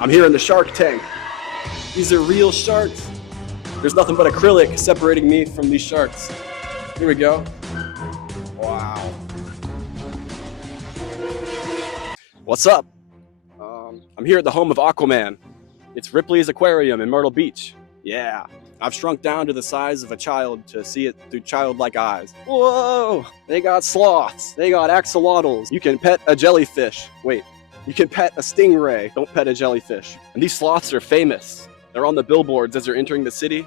I'm here in the shark tank. These are real sharks. There's nothing but acrylic separating me from these sharks. Here we go. Wow. What's up? I'm here at the home of Aquaman. It's Ripley's Aquarium in Myrtle Beach. Yeah, I've shrunk down to the size of a child to see it through childlike eyes. Whoa! They got sloths. They got axolotls. You can pet a jellyfish. Wait, you can pet a stingray. Don't pet a jellyfish. And these sloths are famous. They're on the billboards as they're entering the city.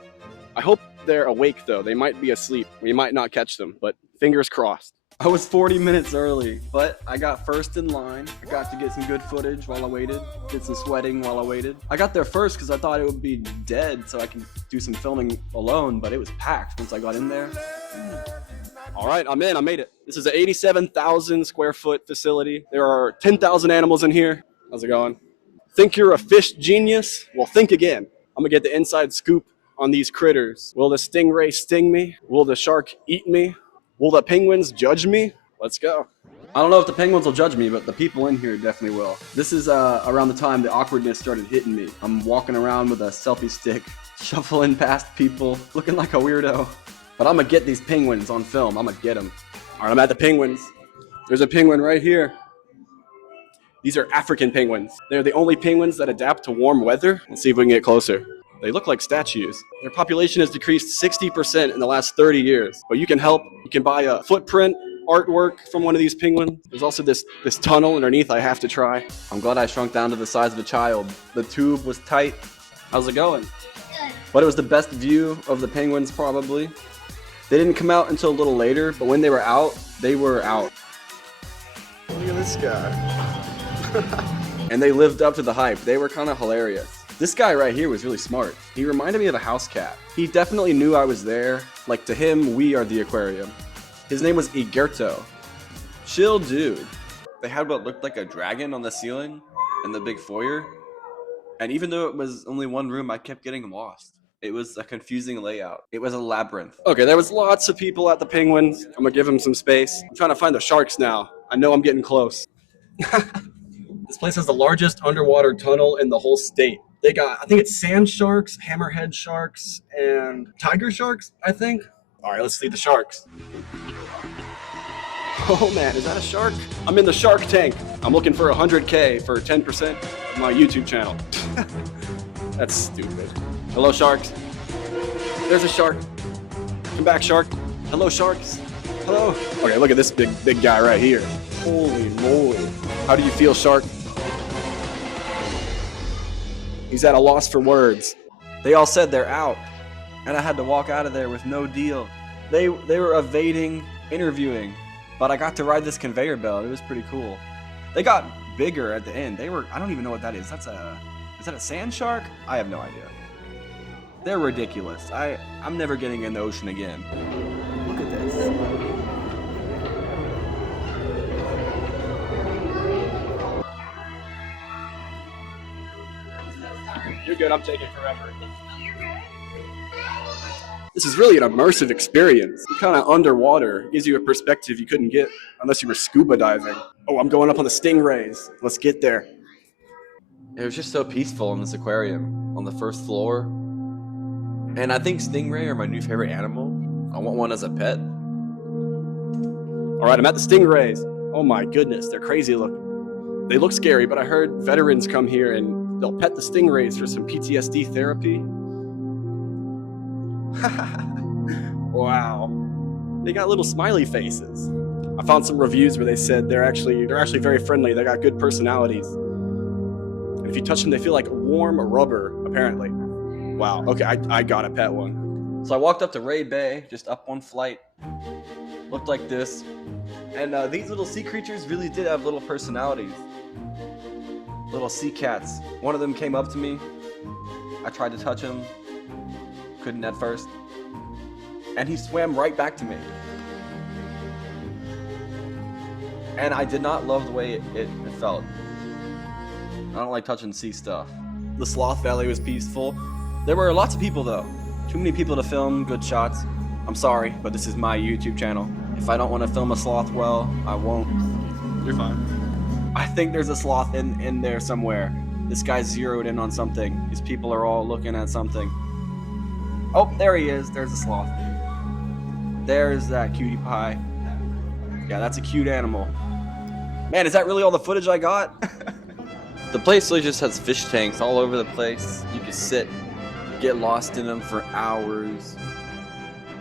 I hope they're awake though. They might be asleep. We might not catch them, but fingers crossed. I was 40 minutes early, but I got first in line. I got to get some good footage while I waited, did some sweating while I waited. I got there first because I thought it would be dead so I can do some filming alone, but it was packed once I got in there. All right, I'm in, I made it. This is an 87,000 square foot facility. There are 10,000 animals in here. How's it going? Think you're a fish genius? Well, think again. I'm gonna get the inside scoop on these critters. Will the stingray sting me? Will the shark eat me? Will the penguins judge me? Let's go. I don't know if the penguins will judge me, but the people in here definitely will. This is around the time the awkwardness started hitting me. I'm walking around with a selfie stick, shuffling past people, looking like a weirdo. But I'm gonna get these penguins on film. I'm gonna get them. All right, I'm at the penguins. There's a penguin right here. These are African penguins. They're the only penguins that adapt to warm weather. Let's see if we can get closer. They look like statues. Their population has decreased 60% in the last 30 years. But you can help. You can buy a footprint artwork from one of these penguins. There's also this tunnel underneath I have to try. I'm glad I shrunk down to the size of a child. The tube was tight. How's it going? Good. But it was the best view of the penguins probably. They didn't come out until a little later, but when they were out, they were out. Look at this guy. And they lived up to the hype. They were kind of hilarious. This guy right here was really smart. He reminded me of a house cat. He definitely knew I was there. Like to him, we are the aquarium. His name was Igerto. Chill dude. They had what looked like a dragon on the ceiling in the big foyer. And even though it was only one room, I kept getting lost. It was a confusing layout. It was a labyrinth. Okay, there was lots of people at the penguins. I'm gonna give them some space. I'm trying to find the sharks now. I know I'm getting close. This place has the largest underwater tunnel in the whole state. They got, I think it's sand sharks, hammerhead sharks, and tiger sharks, I think. All right, let's see the sharks. Oh man, is that a shark? I'm in the shark tank. I'm looking for 100K for 10% of my YouTube channel. That's stupid. Hello, sharks. There's a shark. Come back, shark. Hello, sharks. Hello. Okay, look at this big guy right here. Holy moly. How do you feel, shark? He's at a loss for words. They all said they're out, and I had to walk out of there with no deal. They were evading interviewing, but I got to ride this conveyor belt. It was pretty cool. They got bigger at the end. I don't even know what that is. Is that a sand shark? I have no idea. They're ridiculous. I'm never getting in the ocean again. Look at this. You're good, I'm taking forever. This is really an immersive experience. You're kind of underwater. It gives you a perspective you couldn't get unless you were scuba diving. Oh, I'm going up on the stingrays. Let's get there. It was just so peaceful in this aquarium on the first floor. And I think stingray are my new favorite animal. I want one as a pet. All right, I'm at the stingrays. Oh my goodness, they're crazy looking. They look scary, but I heard veterans come here and they'll pet the stingrays for some PTSD therapy. Wow. They got little smiley faces. I found some reviews where they said they're actually very friendly. They got good personalities. And if you touch them, they feel like warm rubber, apparently. Wow, okay, I gotta pet one. So I walked up to Ray Bay, just up one flight. Looked like this. And these little sea creatures really did have little personalities. Little sea cats. One of them came up to me. I tried to touch him. Couldn't at first. And he swam right back to me. And I did not love the way it felt. I don't like touching sea stuff. The Sloth Valley was peaceful. There were lots of people though. Too many people to film good shots. I'm sorry, but this is my YouTube channel. If I don't want to film a sloth well, I won't. You're fine. I think there's a sloth in there somewhere. This guy's zeroed in on something. These people are all looking at something. Oh, there he is. There's a sloth. There's that cutie pie. Yeah, that's a cute animal. Man, is that really all the footage I got? The place really just has fish tanks all over the place. You can sit, get lost in them for hours,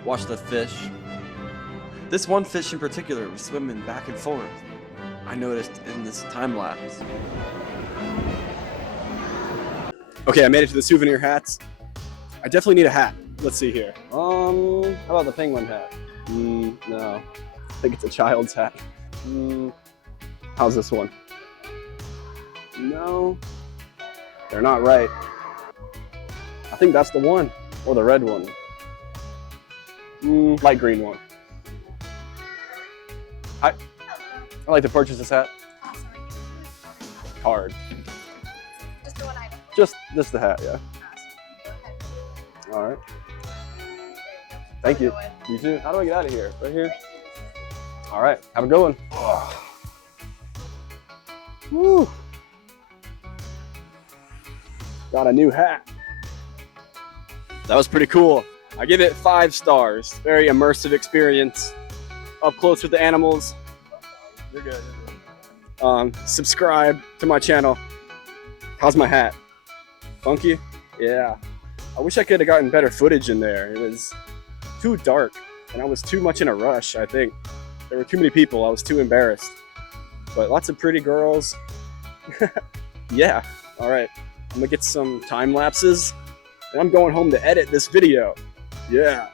watch the fish. This one fish in particular was swimming back and forth. I noticed in this time lapse. Okay, I made it to the souvenir hats. I definitely need a hat. Let's see here. How about the penguin hat? No. I think it's a child's hat. How's this one? No. They're not right. I think that's the one. Or the red one. Light green one. I'd like to purchase this hat. Card. Just the one item. Just the hat, yeah. All right. Thank you. You too. How do I get out of here? Right here? All right. Have a good one. Oh. Woo. Got a new hat. That was pretty cool. I give it 5 stars. Very immersive experience. Up close with the animals. You're good. Subscribe to my channel. How's my hat? Funky? Yeah. I wish I could have gotten better footage in there. It was too dark and I was too much in a rush, I think. There were too many people. I was too embarrassed. But lots of pretty girls. Yeah. All right. I'm gonna get some time lapses and I'm going home to edit this video. Yeah.